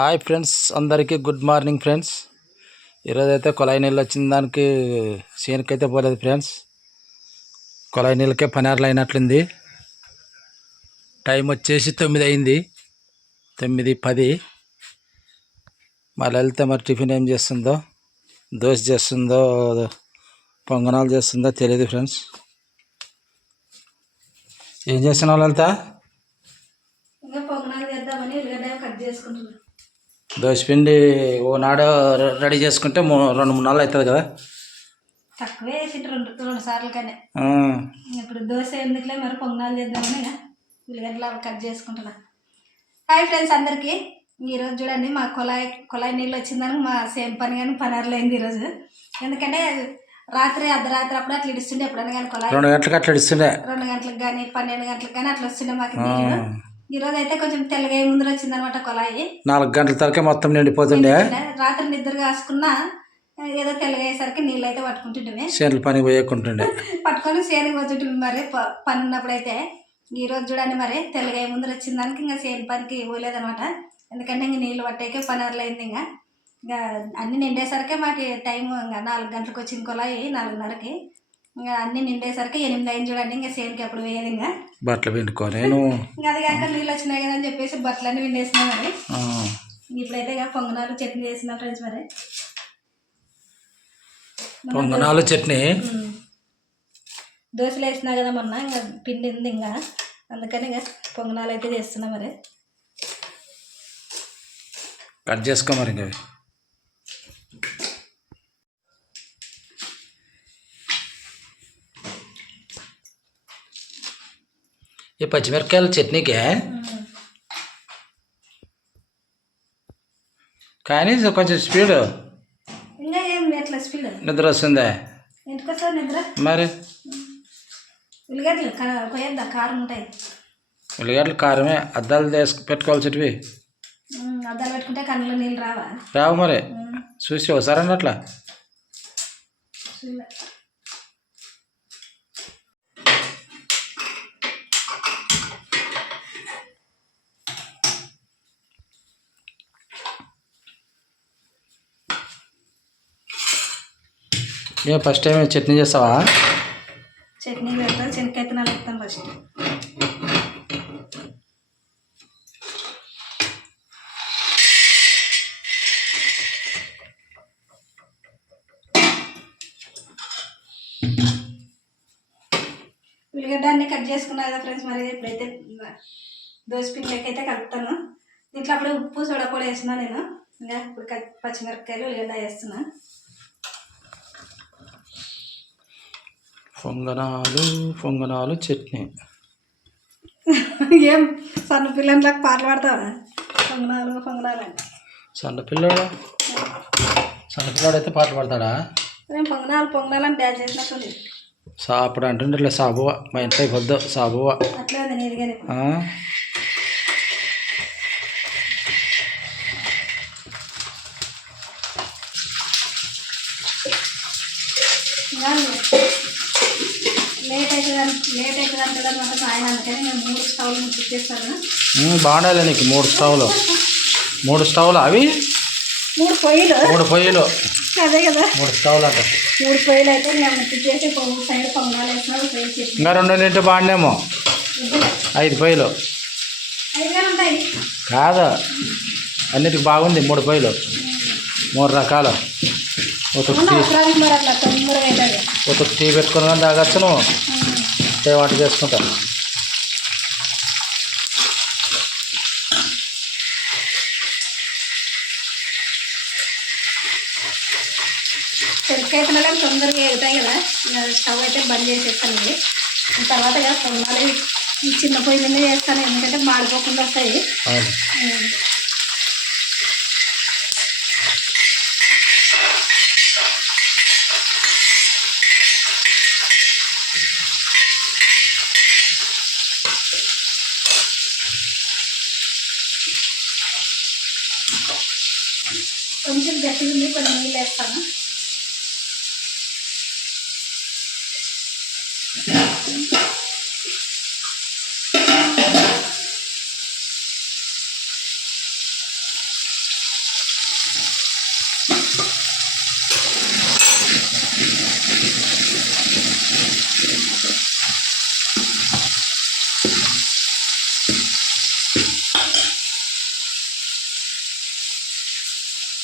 Hi friends అందరికీ good morning friends. ఈరోజు అయితే కొలాయి నీళ్ళు వచ్చిన దానికి సీన్కి అయితే పోలేదు ఫ్రెండ్స్. కొలాయి నీళ్ళకే పనేర్లు అయినట్లుంది టైం వచ్చేసి తొమ్మిది అయింది. తొమ్మిది పది. మళ్ళీ వెళ్తే మరి టిఫిన్ ఏం చేస్తుందో దోశ చేస్తుందో పొంగనాలు చేస్తుందో తెలియదు ఫ్రెండ్స్. ఏం చేస్తున్నావు లలిత? పొంగనాలు చేద్దామని కట్ చేసుకుంటున్నాను దోశపిండి ఓనాడు రె- రెడీ చేసుకుంటే రెండు మూడు నెలలు అవుతుంది కదా. తక్కువే వేసింటి రెండు రెండు సార్లు కానీ ఇప్పుడు దోశ ఎందుకులే మరి పొంగనాలు చేద్దామని ఉల్లిగడ్డలు కట్ చేసుకుంటున్నా. హాయ్ ఫ్రెండ్స్ అందరికీ. ఈరోజు చూడండి మా కుళాయి కుళాయి నీళ్ళు వచ్చిందని మా సేమ్ పని కానీ పనర్లైంది ఈరోజు ఎందుకంటే రాత్రి అర్ధరాత్రి అప్పుడు అట్లా ఇస్తుండే ఎప్పుడైనా కానీ కుళాయి. రెండు గంటలకు అట్లా ఇస్తుండే రెండు గంటలకు కానీ పన్నెండు గంటలకు కానీ అట్లా వస్తుండే మాకు ఈరోజు అయితే కొంచెం తెల్లగా ముందర వచ్చిందనమాట కుళాయి నాలుగు గంటల తరకే మొత్తం నిండిపోతుండే. రాత్రి నిద్ర కాసుకున్నా ఏదో తెల్లగా అయ్యేసరికి నీళ్ళు అయితే పట్టుకుంటుండే చేనుల పని పోయకుంటుండే. పట్టుకొని సేనుకి వచ్చుంటుంది మరి పని ఉన్నప్పుడు అయితే ఈ రోజు చూడండి మరి తెల్లగా ముందర వచ్చిన దానికి ఇంకా సేను పనికి పోలేదనమాట. ఎందుకంటే ఇంక నీళ్ళు పట్టాకే పని అరలైంది ఇంకా. ఇంకా అన్ని నిండేసరికి మాకు టైం ఇంకా నాలుగు గంటలకు వచ్చింది కొలాయి నాలుగున్నరకి. ఇంకా అన్ని నిండేసరికి ఎనిమిది అయింది చూడండి ఇంకా సేనుకి అప్పుడు వేయదు ఇంకా. బట్టలు పిండుకో నేను ఇంకా అది కాక నీళ్ళు వచ్చినాయి కదా అని చెప్పేసి బట్టలన్నీ విండేసినాం మరి. ఇప్పుడైతే ఇక పొంగనాలు చట్నీ చేసిన ఫ్రెండ్స్ మరి. పొంగనాలు చట్నీ. దోశలు వేసినా కదా మొన్న ఇంకా పిండి ఉంది ఇంకా. అందుకని ఇక పొంగనాలు అయితే చేస్తున్నా మరి. కట్ చేసుకో మరి ఇంకా ఈ పచ్చిమిరపకాయల చట్నీకే కానీ కొంచెం స్పీడ్ నిద్ర వస్తుందే మరి ఉల్లిగడ్డలు కారమే అద్దాలు తీసుకు పెట్టుకోవాల్సినవి ఉమ్, అద్దాలు పెట్టుకుంటే కన్నులో నీళ్ళు రావా రావు మరి చూసి ఒకసారి అన్నట్లా ఏ ఫస్ట్ టైం చట్నీ చేస్తావా? చట్నీ పెడతాను శనక్కాయ తినాలి వేస్తాను ఫస్ట్ ఉల్లిగడ్డ అన్ని కట్ చేసుకున్నా కదా ఫ్రెండ్స్ మరి ఇప్పుడైతే దోశ పిండిలోకి కలుపుతాను. దీంట్లో అప్పుడు ఉప్పు సోడా కూడా వేస్తున్నా నేను. ఇంకా ఇప్పుడు పచ్చిమిరపకాయలు ఉల్లిగడ్డ వేస్తున్నాను పొంగనాలు పొంగనాలు చట్నీ. ఏం సన్న పిల్లలకు పాటలు పాడతావా? పొంగనాలు పొంగనాలు సన్న పిల్లోడు? సన్న పిల్లోడు అయితే పాటలు పాడతాడా? ఏం పొంగనాలు పొంగనాలు అని డ్యాన్స్ చేసినట్టుంది. సాపుడు అంటుండే సాబువ. మా ఇంట్లో వద్దు సాబువ. అట్లే ఉంది నీది కానీ ఆ? ఇంకా లేట్ అవుతుంది లేట్ అవుతుంది అంటాడు అనమాట మా ఆయన అందుకని నేను మూడు స్టవ్లు ముట్టిచ్చేస్తాను ఉమ్, బాగుండాలి నీకు మూడు స్టవ్లు. మూడు స్టవ్లు అవి? మూడు పొయ్యిలు. మూడు పొయ్యిలు. అదే కదా. మూడు స్టవ్లు అంట మూడు పొయ్యిలు అయితే నేను ముట్టిచ్చేసి పొంగు సైడ్ వేసిన చేసి. ఇంకా రెండు నింటి బాగుండేమో ఐదు పొయ్యిలు. కాదు. అన్నిటికి బాగుంది మూడు పొయ్యిలు. మూడు రకాలు. ఒక ఒక టీ పెట్టుకుని కానీ తాగొచ్చు నువ్వు టీ వంట చేసుకుంటా. తొందరగా ఎగుతాయి కదా. స్టవ్ అయితే బంద్ చేసేస్తాను ఇది. తర్వాత కదా పొంగాలి ఈ చిన్న పొయ్యి మీద చేస్తాను ఎందుకంటే మాడిపోకుండా వస్తాయి. కొంచెం గట్టిగా ఉంది కొన్ని నీళ్ళు వేస్తాను.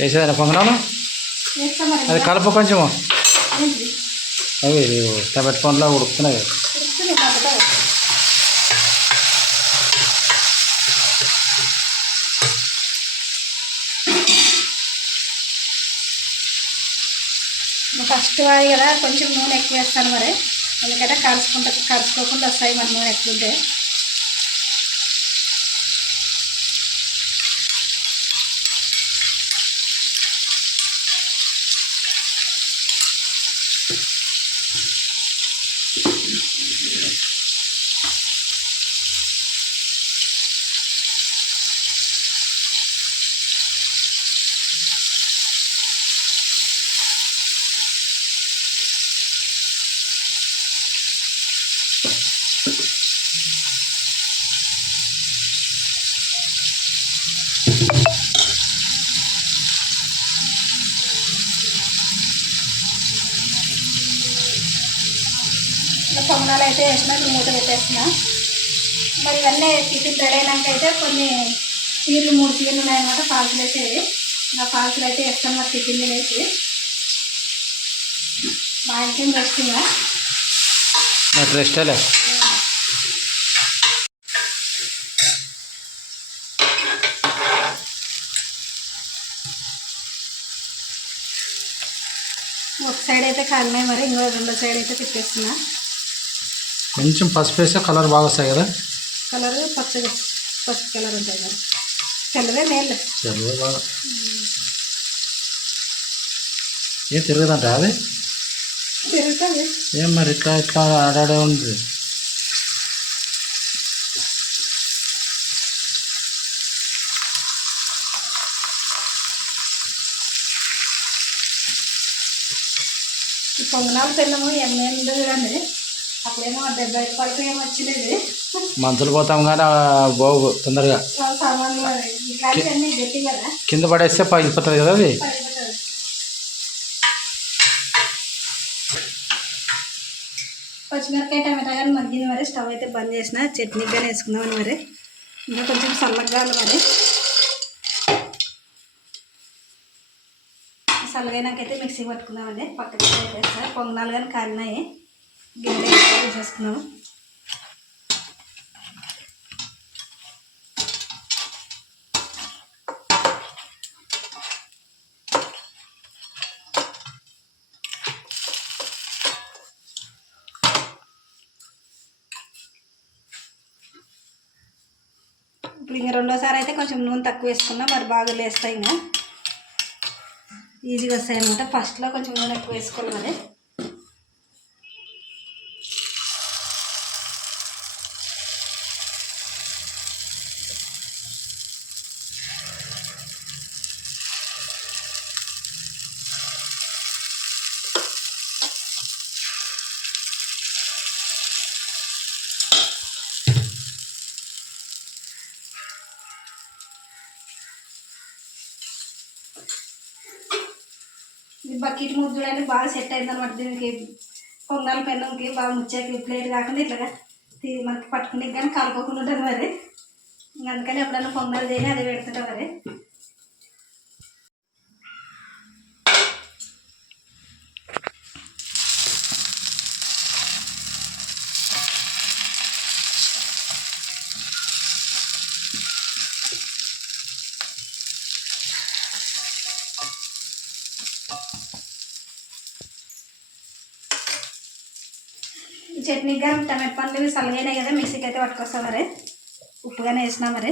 వేసేదాన్ని పొంగనాలు అది కలుపు కొంచెము. అవి టమాటో పండ్లా ఉడుకుతున్నాయి. ఫస్ట్ వాయి కదా కొంచెం నూనె ఎక్కువ వేస్తాను మరి. ఎందుకంటే కలుసుకుంటా కలుసుకోకుండా వస్తాయి మరి నూనె ఎక్కువ ఉంటే. పొంగనాలు అయితే వేసిన మూత పెట్టేసిన. మరి ఇవన్నీ టిఫిన్ రెడీ అయినాక అయితే కొన్ని చీరలు మూడు చీరలు ఉన్నాయన్నమాట పాల్సులు వేసేవి ఆ పాల్సులు అయితే వేస్తాను మరి టిఫిన్ వేసి మా ఇంకేం రెస్ట్ రెస్టేలే ఒక సైడ్ అయితే కాలినాయి మరి ఇంకో రెండో సైడ్ అయితే తిప్పేస్తున్నా కొంచెం పసుపు వేస్తే కలర్ బాగా వస్తాయి కదా కలర్ పచ్చగా పసుపు కలర్ ఉంటాయి మరి తెల్లవే మేలు చదువు బాగా ఏం తిరగదంట అది తిరుగుతుంది ఏం మరి ఇట్లా ఇట్లా ఆడాడే ఉంది ఈ పొంగనాలు తిన్నాము ఎమ్మెల్యే కానీ అప్పుడేమో డెబ్బై పడుకు ఏమో వచ్చినది మంచులు పోతాం కానీ బాగు తొందరగా. కదా. పడేస్తే పగిలిపోతుంది కదా అది? పచ్చిమిరపకాయ టమాటా కానీ మగ్గింది మరి. స్టవ్ అయితే బంద్ చేసిన. చట్నీ కానీ వేసుకుందామని మరి. ఇంకా కొంచెం చల్లగా మరి. చల్లగైనాకైతే మిక్సీ పట్టుకుందామండి. పక్కకి వేసేస్తా. పొంగనాలు కానీ కాలినాయి గిన్నె వేసేసుకుందాము ఇప్పుడు ఇంకా రెండోసారి అయితే కొంచెం నూనె తక్కువ వేసుకున్నా మరి బాగా లేస్తాయి ఇంకా. ఈజీగా వస్తాయి అనమాట ఫస్ట్లో కొంచెం నూనె ఎక్కువ వేసుకోవాలి మరి. బకెట్ ముద్దు చూడండి బాగా సెట్ అయింది అనమాట దీనికి పొంగల్ పెన్నంకి బాగా ముచ్చాక ప్లేట్ కాకుండా ఇట్లాగా మనకి పట్టుకునే కానీ కలుపుకోకుండా ఉంటుంది మరి. అందుకని ఎప్పుడైనా పొంగల్ చేయని అది పెడుతుంటాం మరి. కానీ టమాటా పండ్లు చల్లగానే కదా మిక్సీకి అయితే పట్టుకొస్తాం మరి. ఉప్పుగానే వేసినా మరి.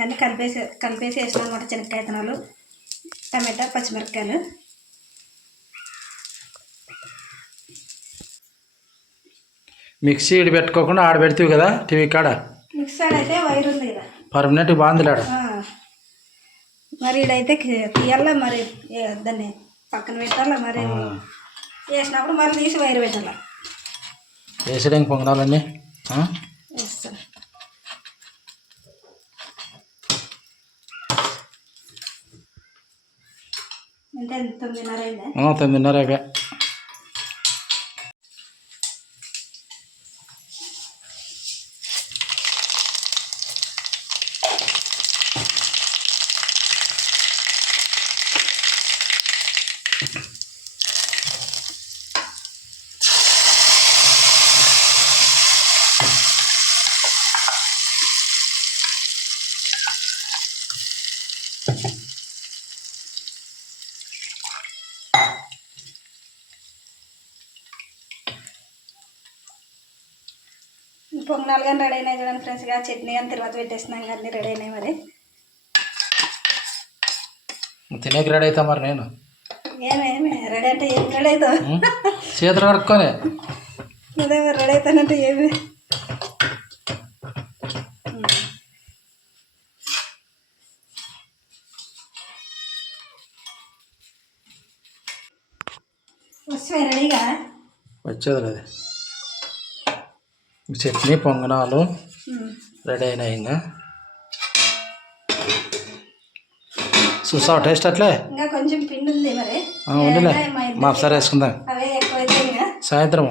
అన్నీ కలిపేసి కలిపేసి వేసినా అనమాట శనక్కాయ విత్తనాలు టమాటా పచ్చిమిరపకాయలు. మిక్సీ ఇడి పెట్టుకోకుండా ఆడ పెడతావు కదా టీవీ కాడ? మిక్సర్ అయితే వైర్ ఉంది కదా. పర్మనెంట్ బాగుంది ఆడ. ఆ. మరి ఇడైతే తీయాలా మరి? దాన్ని పక్కన పెట్టాలా మరి? వేసినప్పుడు మళ్ళీ తీసి వైర్ పెట్టాలా? వేసడానికి పొంగనాలన్నీ ఆ? వేస్తాను అంటే తొమ్మిదిన్నర అయిందా పొంగనాలు కానీ రెడీ అయినాయి చూడండి ఫ్రెండ్స్. ఇక చట్నీ కానీ తర్వాత పెట్టేసినాం కానీ రెడీ అయినాయి మరి. తినేకి రెడీ అవుతా మరి నేను? ఏమేమి రెడీ అంటే ఏం రెడీ అవుతావు? చేతులు కడుక్కొని. అదే మరి రెడీ అవుతానంటే ఏమి? వచ్చేది అది చట్నీ పొంగనాలు రెడీ అయినాయి ఇంకా. చూసావా టేస్ట్ అట్లే? కొంచెం పిండి ఉంది మరి. ఆ, ఉండిలే. మా ఒకసారి వేసుకుందాం. సాయంత్రం.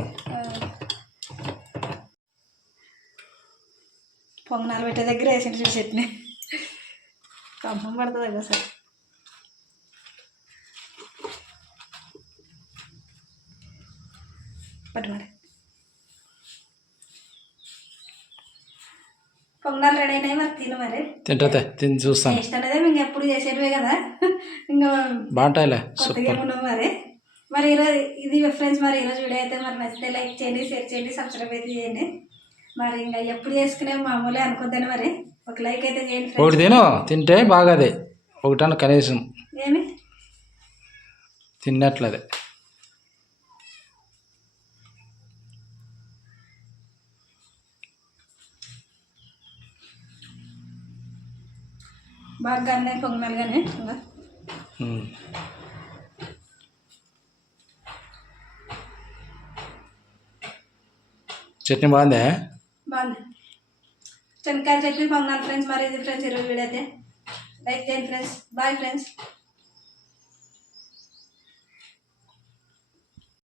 పొంగనాలు పెట్టే దగ్గర వేసిన చట్నీ. కంపం పడుతుంది కదా సార్? పట్టు మరి పొంగనాలు రెడీ అయినాయి మరి? తింటే తిని చూస్తాను. టేస్ట్ అనేది మేము ఎప్పుడు చేసేటివే కదా. ఇంకా బాగుంటాయిలే సూపర్. మరి. మరి ఈరోజు ఇది ఫ్రెండ్స్ మరి ఈరోజు వీడియో అయితే మరి నచ్చితే లైక్ చేయండి షేర్ చేయండి సబ్స్క్రైబ్ అయితే చేయండి. మరి ఇంకా ఎప్పుడు చేసుకునే మామూలే అనుకోద్దని మరి. ఒక లైక్ అయితే చేయండి ఒకటి తిను తింటే బాగాది. ఒకటన్న కనీసం. ఏమి? తిన్నట్లదే. బాగా కానీ పొంగనాలు కానీ ఇంకా. చట్నీ బాగుందే? బాగుంది. శనక్కాయ చట్నీ పొంగనాలు ఫ్రెండ్స్ మరి ఇది ఫ్రెండ్స్ ఈరోజు వీడియో అయితే. లైక్ చేయండి ఫ్రెండ్స్ బాయ్ ఫ్రెండ్స్